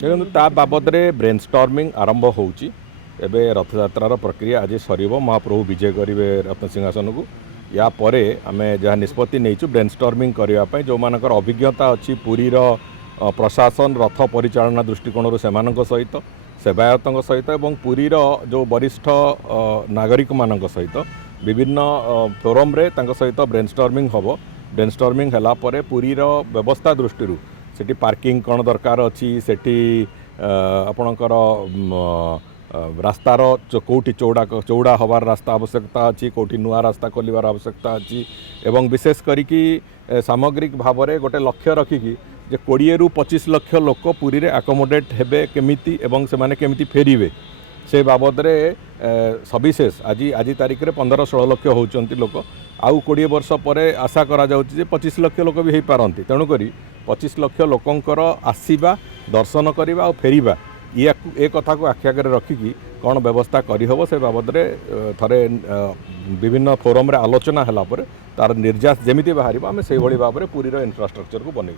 देखो ता बाबद brain storming आरंभ होउची एबे रथयात्रार प्रक्रिया आज सरीब महाप्रभु विजय करेंगे रत्न सिंहासन को या परे आमे जहाँ निष्पत्ति नहीं ब्रेन स्टॉर्मिंग करने जो मानकर अभिज्ञता अच्छी पुरीर प्रशासन रथ परिचालना दृष्टिकोण से सहित सेवायतों सहित और पुरीर जो वरिष्ठ नागरिक मान सहित विभिन्न फोरम रे सहित ब्रेन स्टॉर्मिंग हम ब्रेन स्टॉर्मिंग है पुरीर व्यवस्था दृष्टि सेठी पार्किंग कौन दरकार अच्छी सेठी आपणकर रास्तार कौटी चौड़ा चौड़ा हबार रास्ता आवश्यकता अच्छी कौटी नुआ रास्ता खोलिबार आवश्यकता अच्छी एवं विशेष करिकी सामग्रिक भाव में गोटे लक्ष्य रखिकी जे 20 ରୁ 25 लक्ष लोक पुरी रे आकोमोडेट हेबे केमिति एवं से माने केमिति फेरिबे से बाबद रे सविशेष आज आज तारीख रे 15-16 लक्ष होउचंती लोक आउ 20 वर्ष पर आशा करा जाउची जे 25 लक्ष लोक भी हेई पारंती तेणु करी 25 लक्ष लोकंकर आसीबा दर्शन करवा और फेरिबा ये कथा को आखि आगे रखिकी कौन व्यवस्था करहब से बाबद रे थरे विभिन्न फोरम रे आलोचना हला पर तार निर्यास जमिति बाहर आम से भाव में पुरीर इंफ्रास्ट्रक्चर को बन